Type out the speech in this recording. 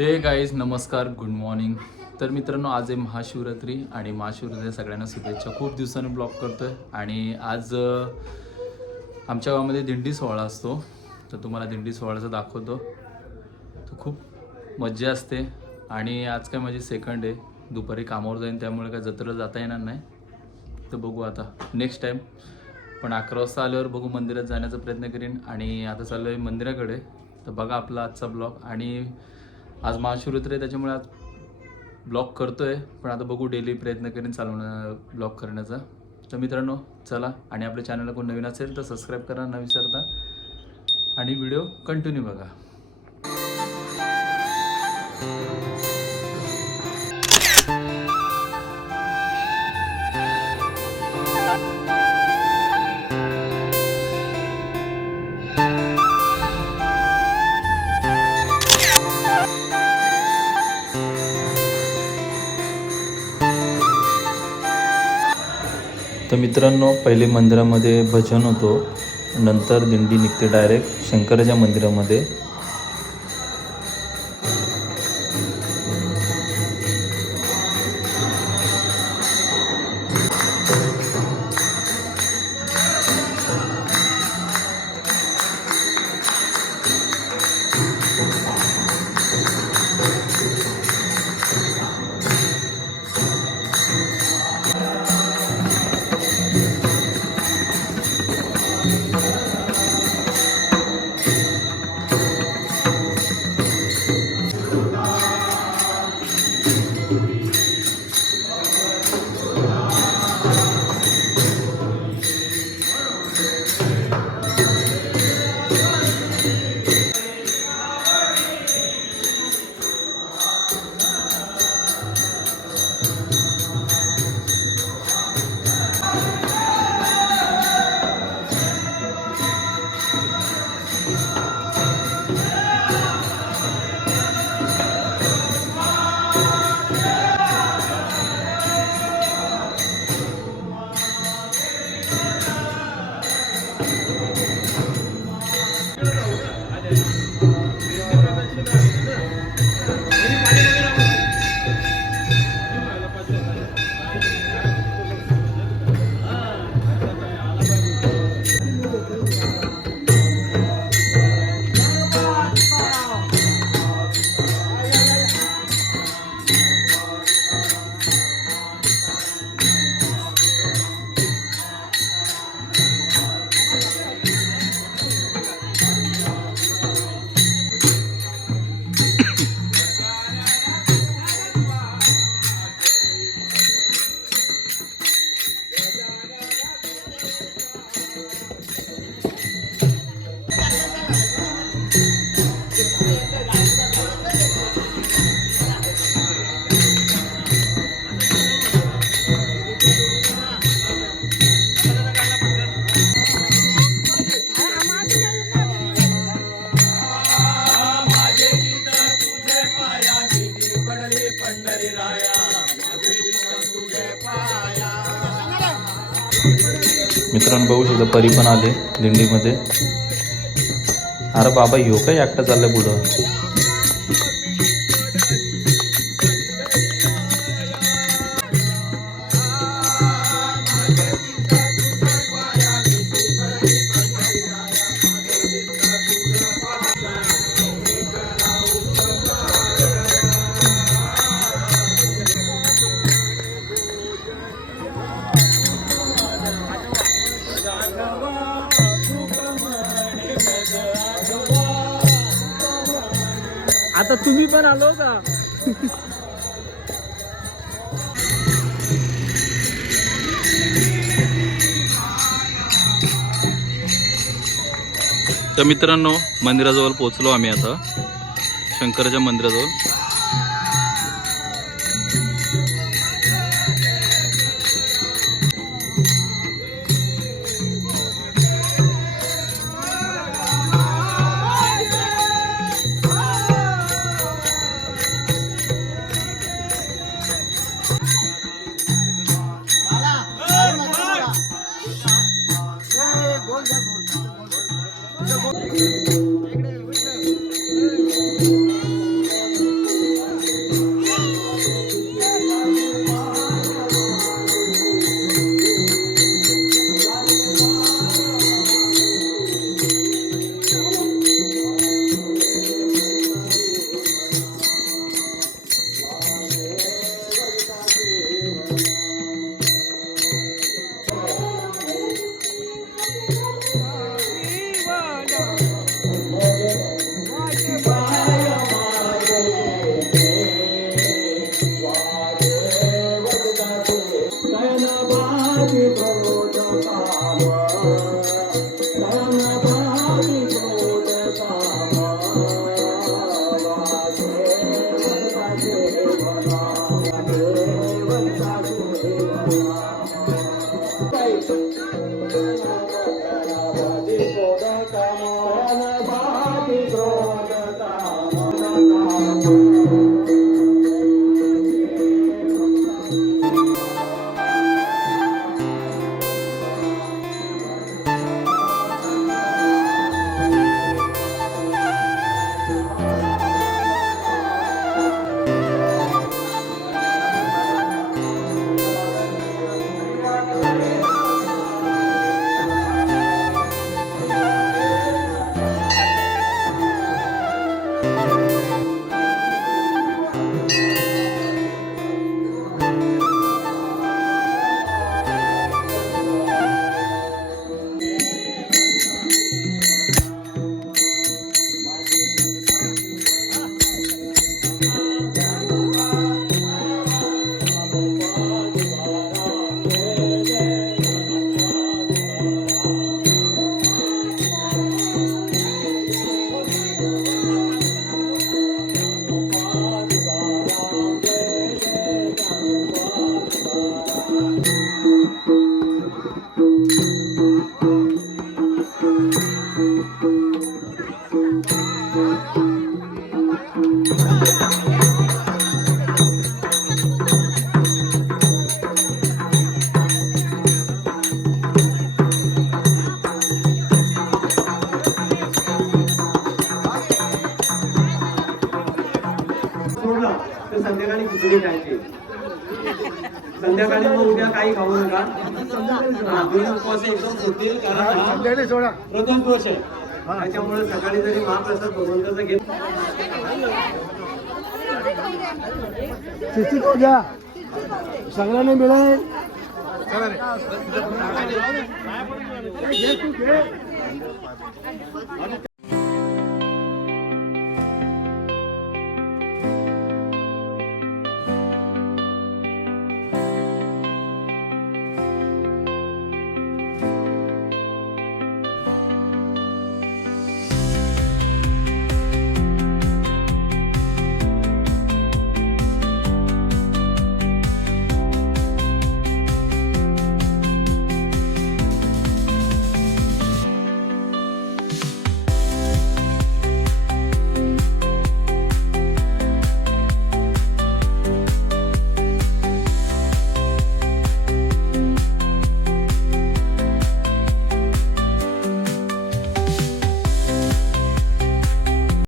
हे गाईज नमस्कार, good morning. तर मित्रांनो, आज आहे महाशिवरात्री आणि महाशिवरात्री सगळ्यांना शुभेच्छा. खूप दिवसांनी ब्लॉग करतोय आणि आज आमच्या गावामध्ये दिंडी सोहळा असतो. तर तुम्हाला दिंडी सोहळ्याचं दाखवतो. तर खूप मज्जा असते आणि आज काय माझी सेकंड आहे. दुपारी कामावर जाईन, त्यामुळे काय जत्रेला जाता येणार नाही. तर बघू आता नेक्स्ट टाईम. पण 11 वाजता आल्यावर बघू, मंदिरात जाण्याचा प्रयत्न करीन. आणि आता चाललो आहे मंदिराकडे. तर बघा आपला आजचा ब्लॉग. आणि आज महाशिवरात्री आहे त्याच्यामुळे आज ब्लॉग करतो आहे, पण आता बघू, डेली प्रयत्न करीन चालवणं ब्लॉग करण्याचा. तर मित्रांनो चला, आणि आपल्या चॅनलला कोण नवीन असेल तर सबस्क्राईब करा न विसरता आणि व्हिडिओ कंटिन्यू बघा. तर मित्रांनो, पहिले मंदिरामध्ये भजन होतो, नंतर दिंडी निघते डायरेक्ट शंकराच्या मंदिरामध्ये. मित्रांनो बघू शकता, परी पण आले दिंडीमध्ये. अरे बाबा, ह्यो काय एकटा चाललाय पुढं. आता तुम्ही पण आलो का? तर मित्रांनो, मंदिराजवळ पोहोचलो आम्ही आता, शंकराच्या मंदिराजवळ. सोडला तर संध्याकाळी खिचडी खायची. संध्याकाळी मग उद्या काही खाऊ नका. हा, दोन्ही उपवास एकदम होतील कारण हा प्रथम दोष आहे. त्याच्यामुळे सकाळी जरी महाप्रसाद भगवंताचा घेत को घ्या सगळ्यांना मिळेल. घे तू घे.